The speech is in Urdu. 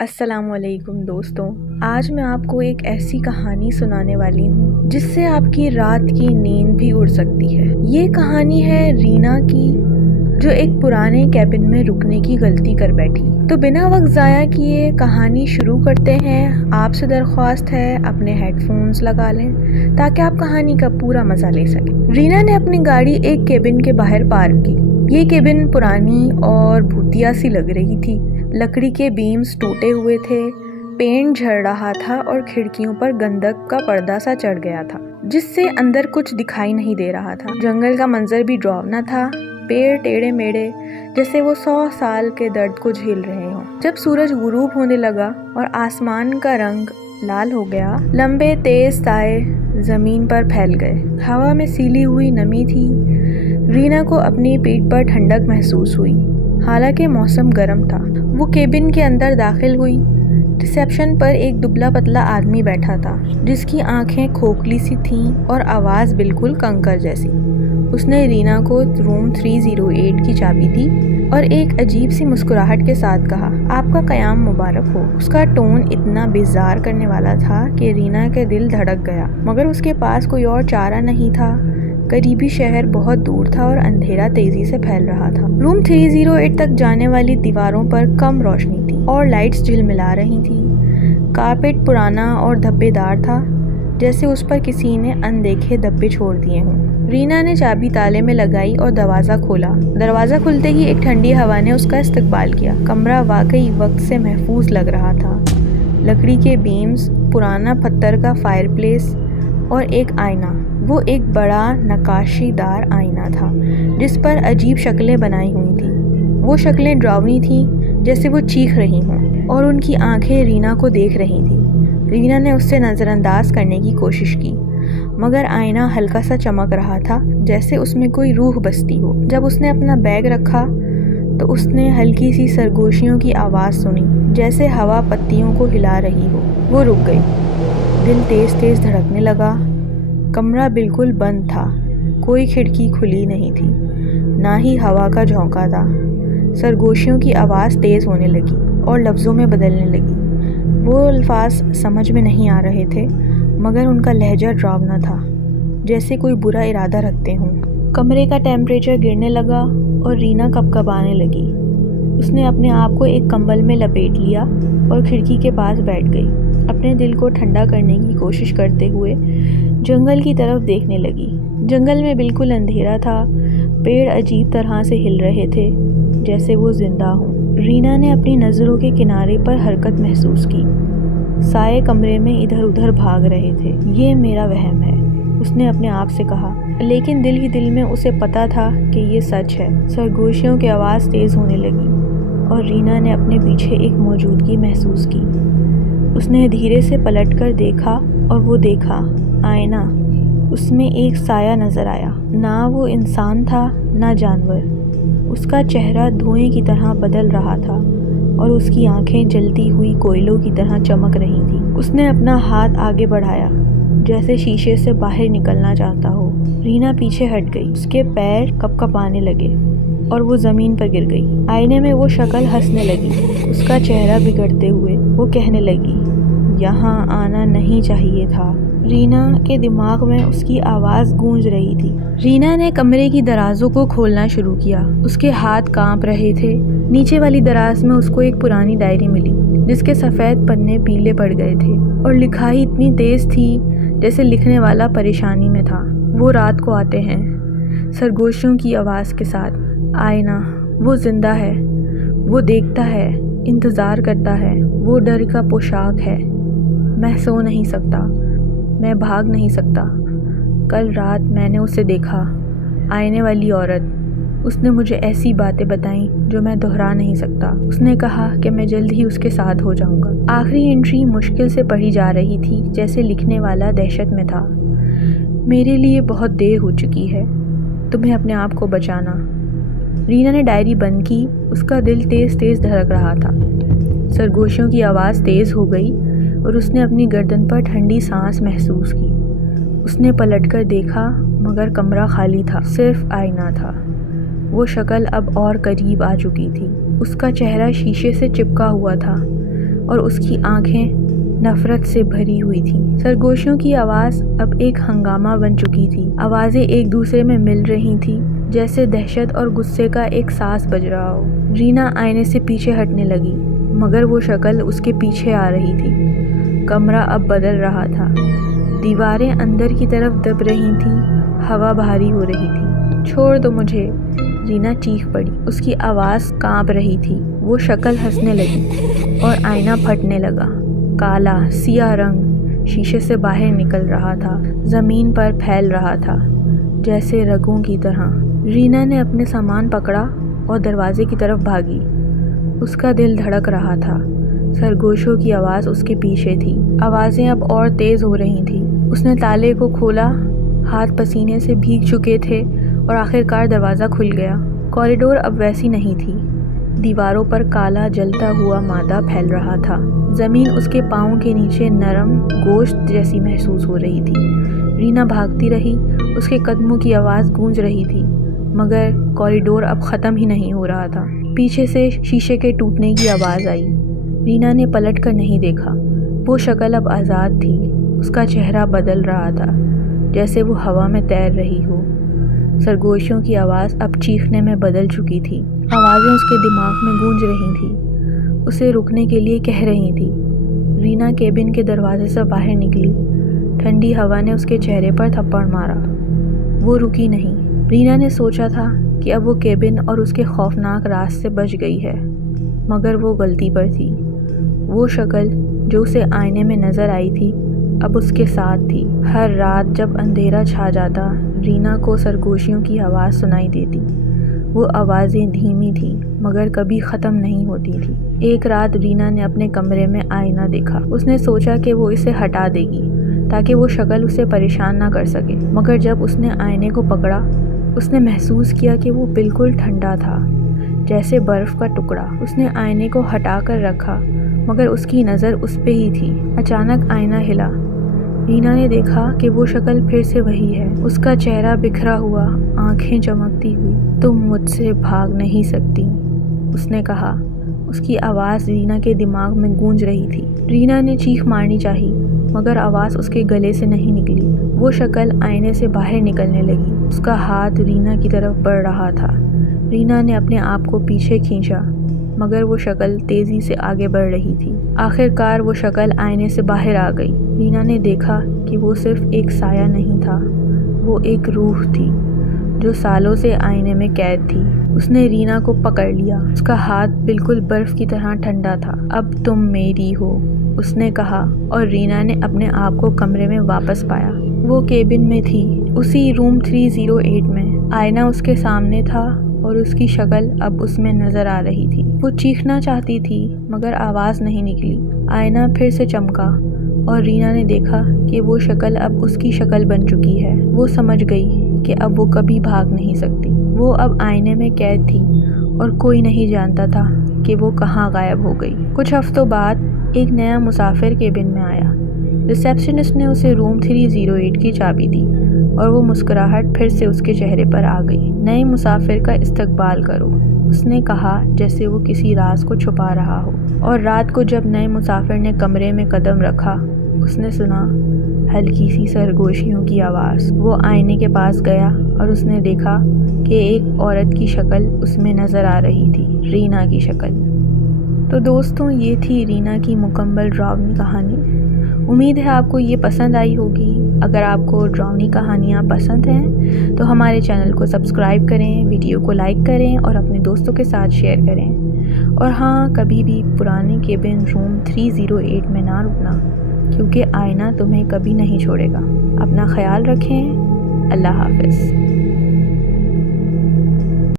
السلام علیکم دوستوں، آج میں آپ کو ایک ایسی کہانی سنانے والی ہوں جس سے آپ کی رات کی نیند بھی اڑ سکتی ہے۔ یہ کہانی ہے رینا کی، جو ایک پرانے کیبن میں رکنے کی غلطی کر بیٹھی۔ تو بنا وقت ضائع کیے کہانی شروع کرتے ہیں۔ آپ سے درخواست ہے اپنے ہیڈ فونز لگا لیں تاکہ آپ کہانی کا پورا مزہ لے سکیں۔ رینا نے اپنی گاڑی ایک کیبن کے باہر پارک کی۔ یہ کیبن پرانی اور بھوتیا سی لگ رہی تھی۔ لکڑی کے بیمز ٹوٹے ہوئے تھے، پینٹ جھڑ رہا تھا اور کھڑکیوں پر گندگ کا پردہ سا چڑھ گیا تھا جس سے اندر کچھ دکھائی نہیں دے رہا تھا۔ جنگل کا منظر بھی ڈراؤنا تھا، پیڑ ٹیڑے میڑے جیسے وہ 100 سال کے درد کو جھیل رہے ہوں۔ جب سورج غروب ہونے لگا اور آسمان کا رنگ لال ہو گیا، لمبے تیز سائے زمین پر پھیل گئے۔ ہوا میں سیلی ہوئی نمی تھی۔ رینا کو اپنی پیٹھ پر ٹھنڈک محسوس ہوئی، حالانکہ موسم گرم تھا۔ وہ کیبن کے اندر داخل ہوئی۔ ریسیپشن پر ایک دبلا پتلا آدمی بیٹھا تھا جس کی آنکھیں کھوکھلی سی تھیں اور آواز بالکل کنکر جیسی۔ اس نے رینا کو روم 308 کی چابی دی اور ایک عجیب سی مسکراہٹ کے ساتھ کہا، آپ کا قیام مبارک ہو۔ اس کا ٹون اتنا بیزار کرنے والا تھا کہ رینا کے دل دھڑک گیا، مگر اس کے پاس کوئی اور چارہ نہیں تھا۔ قریبی شہر بہت دور تھا اور اندھیرا تیزی سے پھیل رہا تھا۔ روم 308 تک جانے والی دیواروں پر کم روشنی تھی اور لائٹس جھلملا رہی تھیں۔ کارپیٹ پرانا اور دھبے دار تھا، جیسے اس پر کسی نے اندیکھے دھبے چھوڑ دیے ہوں۔ رینا نے چابی تالے میں لگائی اور دروازہ کھولا۔ دروازہ کھلتے ہی ایک ٹھنڈی ہوا نے اس کا استقبال کیا۔ کمرہ واقعی وقت سے محفوظ لگ رہا تھا۔ لکڑی کے بیمز، پرانا پتھر کا فائر پلیس اور ایک آئینہ۔ وہ ایک بڑا نقاشی دار آئینہ تھا جس پر عجیب شکلیں بنائی ہوئی تھیں۔ وہ شکلیں ڈراؤنی تھیں، جیسے وہ چیخ رہی ہوں، اور ان کی آنکھیں رینا کو دیکھ رہی تھیں۔ رینا نے اسے نظر انداز کرنے کی کوشش کی، مگر آئینہ ہلکا سا چمک رہا تھا، جیسے اس میں کوئی روح بستی ہو۔ جب اس نے اپنا بیگ رکھا تو اس نے ہلکی سی سرگوشیوں کی آواز سنی، جیسے ہوا پتیوں کو ہلا رہی ہو۔ وہ رک گئی، دل تیز تیز دھڑکنے لگا۔ کمرہ بالکل بند تھا، کوئی کھڑکی کھلی نہیں تھی، نہ ہی ہوا کا جھونکا تھا۔ سرگوشیوں کی آواز تیز ہونے لگی اور لفظوں میں بدلنے لگی۔ وہ الفاظ سمجھ میں نہیں آ رہے تھے، مگر ان کا لہجہ ڈراؤنا تھا، جیسے کوئی برا ارادہ رکھتے ہوں۔ کمرے کا ٹیمپریچر گرنے لگا اور رینا کپکپانے لگی۔ اس نے اپنے آپ کو ایک کمبل میں لپیٹ لیا اور کھڑکی کے پاس بیٹھ گئی، اپنے دل کو ٹھنڈا کرنے کی کوشش کرتے ہوئے جنگل کی طرف دیکھنے لگی۔ جنگل میں بالکل اندھیرا تھا، پیڑ عجیب طرح سے ہل رہے تھے، جیسے وہ زندہ ہوں۔ رینا نے اپنی نظروں کے کنارے پر حرکت محسوس کی، سائے کمرے میں ادھر ادھر بھاگ رہے تھے۔ یہ میرا وہم ہے، اس نے اپنے آپ سے کہا، لیکن دل ہی دل میں اسے پتا تھا کہ یہ سچ ہے۔ سرگوشیوں کی آواز تیز ہونے لگی اور رینا نے اپنے پیچھے ایک موجودگی محسوس کی۔ اس نے دھیرے سے پلٹ کر دیکھا اور وہ دیکھا آئینہ۔ اس میں ایک سایہ نظر آیا، نہ وہ انسان تھا نہ جانور۔ اس کا چہرہ دھوئیں کی طرح بدل رہا تھا اور اس کی آنکھیں جلتی ہوئی کوئلوں کی طرح چمک رہی تھیں۔ اس نے اپنا ہاتھ آگے بڑھایا، جیسے شیشے سے باہر نکلنا چاہتا ہو۔ رینا پیچھے ہٹ گئی، اس کے پیر کپکپانے لگے اور وہ زمین پر گر گئی۔ آئینے میں وہ شکل ہنسنے لگی، اس کا چہرہ بگڑتے ہوئے۔ وہ کہنے لگی، یہاں آنا نہیں چاہیے تھا۔ رینا کے دماغ میں اس کی آواز گونج رہی تھی۔ رینا نے کمرے کی درازوں کو کھولنا شروع کیا، اس کے ہاتھ کانپ رہے تھے۔ نیچے والی دراز میں اس کو ایک پرانی ڈائری ملی، جس کے سفید پنے پیلے پڑ گئے تھے اور لکھائی اتنی تیز تھی جیسے لکھنے والا پریشانی میں تھا۔ وہ رات کو آتے ہیں، سرگوشیوں کی آواز کے ساتھ۔ آئینہ، وہ زندہ ہے، وہ دیکھتا ہے، انتظار کرتا ہے۔ وہ ڈر کا پوشاک ہے۔ میں سو نہیں سکتا، میں بھاگ نہیں سکتا۔ کل رات میں نے اسے دیکھا، آئینے والی عورت۔ اس نے مجھے ایسی باتیں بتائیں جو میں دہرا نہیں سکتا۔ اس نے کہا کہ میں جلد ہی اس کے ساتھ ہو جاؤں گا۔ آخری انٹری مشکل سے پڑھی جا رہی تھی، جیسے لکھنے والا دہشت میں تھا۔ میرے لیے بہت دیر ہو چکی ہے، تمہیں اپنے آپ کو بچانا۔ رینا نے ڈائری بند کی، اس کا دل تیز تیز دھڑک رہا تھا۔ سرگوشیوں کی آواز تیز ہو گئی اور اس نے اپنی گردن پر ٹھنڈی سانس محسوس کی۔ اس نے پلٹ کر دیکھا، مگر کمرہ خالی تھا، صرف آئینہ تھا۔ وہ شکل اب اور قریب آ چکی تھی، اس کا چہرہ شیشے سے چپکا ہوا تھا اور اس کی آنکھیں نفرت سے بھری ہوئی تھیں۔ سرگوشیوں کی آواز اب ایک ہنگامہ بن چکی تھی۔ آوازیں ایک دوسرے میں مل رہی تھیں، جیسے دہشت اور غصے کا ایک ساز بج رہا ہو۔ رینا آئینے سے پیچھے ہٹنے لگی، مگر وہ شکل اس کے پیچھے آ رہی تھی۔ کمرہ اب بدل رہا تھا، دیواریں اندر کی طرف دب رہی تھیں، ہوا بھاری ہو رہی تھی۔ چھوڑ دو مجھے، رینا چیخ پڑی۔ اس کی آواز کانپ رہی تھی۔ وہ شکل ہنسنے لگی اور آئینہ پھٹنے لگا۔ کالا سیاہ رنگ شیشے سے باہر نکل رہا تھا، زمین پر پھیل رہا تھا جیسے رگوں کی طرح۔ رینا نے اپنے سامان پکڑا اور دروازے کی طرف بھاگی۔ اس کا دل دھڑک رہا تھا۔ سرگوشیوں کی آواز اس کے پیچھے تھی۔ آوازیں اب اور تیز ہو رہی تھیں۔ اس نے تالے کو کھولا، ہاتھ پسینے سے بھیگ چکے تھے اور آخرکار دروازہ کھل گیا۔ کوریڈور اب ویسی نہیں تھی۔ دیواروں پر کالا جلتا ہوا مادہ پھیل رہا تھا۔ زمین اس کے پاؤں کے نیچے نرم گوشت جیسی محسوس ہو رہی تھی۔ رینا بھاگتی رہی، اس کے قدموں کی آواز گونج رہی تھی، مگر کوریڈور اب ختم ہی نہیں ہو رہا تھا۔ پیچھے سے شیشے کے ٹوٹنے کی آواز آئی۔ رینا نے پلٹ کر نہیں دیکھا۔ وہ شکل اب آزاد تھی۔ اس کا چہرہ بدل رہا تھا، جیسے وہ ہوا میں تیر رہی ہو۔ سرگوشیوں کی آواز اب چیخنے میں بدل چکی تھی۔ آوازیں اس کے دماغ میں گونج رہی تھیں، اسے رکنے کے لیے کہہ رہی تھی۔ رینا کیبن کے دروازے سے باہر نکلی۔ ٹھنڈی ہوا نے اس کے چہرے پر تھپڑ مارا۔ وہ رکی نہیں۔ رینا نے سوچا تھا کہ اب وہ کیبن اور اس کے خوفناک راز سے بچ گئی ہے، مگر وہ غلطی پر تھی۔ وہ شکل جو اسے آئینے میں نظر آئی تھی اب اس کے ساتھ تھی۔ ہر رات جب اندھیرا چھا جاتا، رینا کو سرگوشیوں کی آواز سنائی دیتی۔ وہ آوازیں دھیمی تھیں، مگر کبھی ختم نہیں ہوتی تھی۔ ایک رات رینا نے اپنے کمرے میں آئینہ دیکھا۔ اس نے سوچا کہ وہ اسے ہٹا دے گی تاکہ وہ شکل اسے پریشان نہ کر سکے، مگر جب اس نے آئینے کو پکڑا، اس نے محسوس کیا کہ وہ بالکل ٹھنڈا تھا، جیسے برف کا ٹکڑا۔ اس نے آئینے کو ہٹا کر رکھا، مگر اس کی نظر اس پہ ہی تھی۔ اچانک آئینہ ہلا۔ رینا نے دیکھا کہ وہ شکل پھر سے وہی ہے، اس کا چہرہ بکھرا ہوا، آنکھیں چمکتی ہوئی۔ تم مجھ سے بھاگ نہیں سکتی، اس نے کہا۔ اس کی آواز رینا کے دماغ میں گونج رہی تھی۔ رینا نے چیخ مارنی چاہی، مگر آواز اس کے گلے سے نہیں نکلی۔ وہ شکل آئینے سے باہر نکلنے لگی۔ اس کا ہاتھ رینا کی طرف بڑھ رہا تھا۔ رینا نے اپنے آپ کو پیچھے کھینچا، مگر وہ شکل تیزی سے آگے بڑھ رہی تھی۔ آخرکار وہ شکل آئینے سے باہر آ گئی۔ رینا نے دیکھا کہ وہ صرف ایک سایہ نہیں تھا، وہ ایک روح تھی جو سالوں سے آئینے میں قید تھی۔ اس نے رینا کو پکڑ لیا۔ اس کا ہاتھ بالکل برف کی طرح ٹھنڈا تھا۔ اب تم میری ہو، اس نے کہا، اور رینا نے اپنے آپ کو کمرے میں واپس پایا۔ وہ کیبن میں تھی، اسی روم 308 میں۔ آئینہ اس کے سامنے تھا اور اس کی شکل اب اس میں نظر آ رہی تھی۔ وہ چیخنا چاہتی تھی، مگر آواز نہیں نکلی۔ آئینہ پھر سے چمکا اور رینا نے دیکھا کہ وہ شکل اب اس کی شکل بن چکی ہے۔ وہ سمجھ گئی کہ اب وہ کبھی بھاگ نہیں سکتی۔ وہ اب آئینے میں قید تھی اور کوئی نہیں جانتا تھا کہ وہ کہاں غائب ہو گئی۔ کچھ ہفتوں بعد ایک نیا مسافر کیبن میں آیا۔ ریسیپشنسٹ نے اسے روم 308 کی چابی دی اور وہ مسکراہٹ پھر سے اس کے چہرے پر آ گئی۔ نئے مسافر کا استقبال کرو، اس نے کہا جیسے وہ کسی راز کو چھپا رہا ہو۔ اور رات کو جب نئے مسافر نے کمرے میں قدم رکھا، اس نے سنا ہلکی سی سرگوشیوں کی آواز۔ وہ آئینے کے پاس گیا اور اس نے دیکھا کہ ایک عورت کی شکل اس میں نظر آ رہی تھی، رینا کی شکل۔ تو دوستوں، یہ تھی رینا کی مکمل ڈراؤنی کہانی۔ امید ہے آپ کو یہ پسند آئی ہوگی۔ اگر آپ کو ڈراؤنی کہانیاں پسند ہیں تو ہمارے چینل کو سبسکرائب کریں، ویڈیو کو لائک کریں اور اپنے دوستوں کے ساتھ شیئر کریں۔ اور ہاں، کبھی بھی پرانے کیبن روم 308 میں نہ رکنا، کیونکہ آئینہ تمہیں کبھی نہیں چھوڑے گا۔ اپنا خیال رکھیں۔ اللہ حافظ۔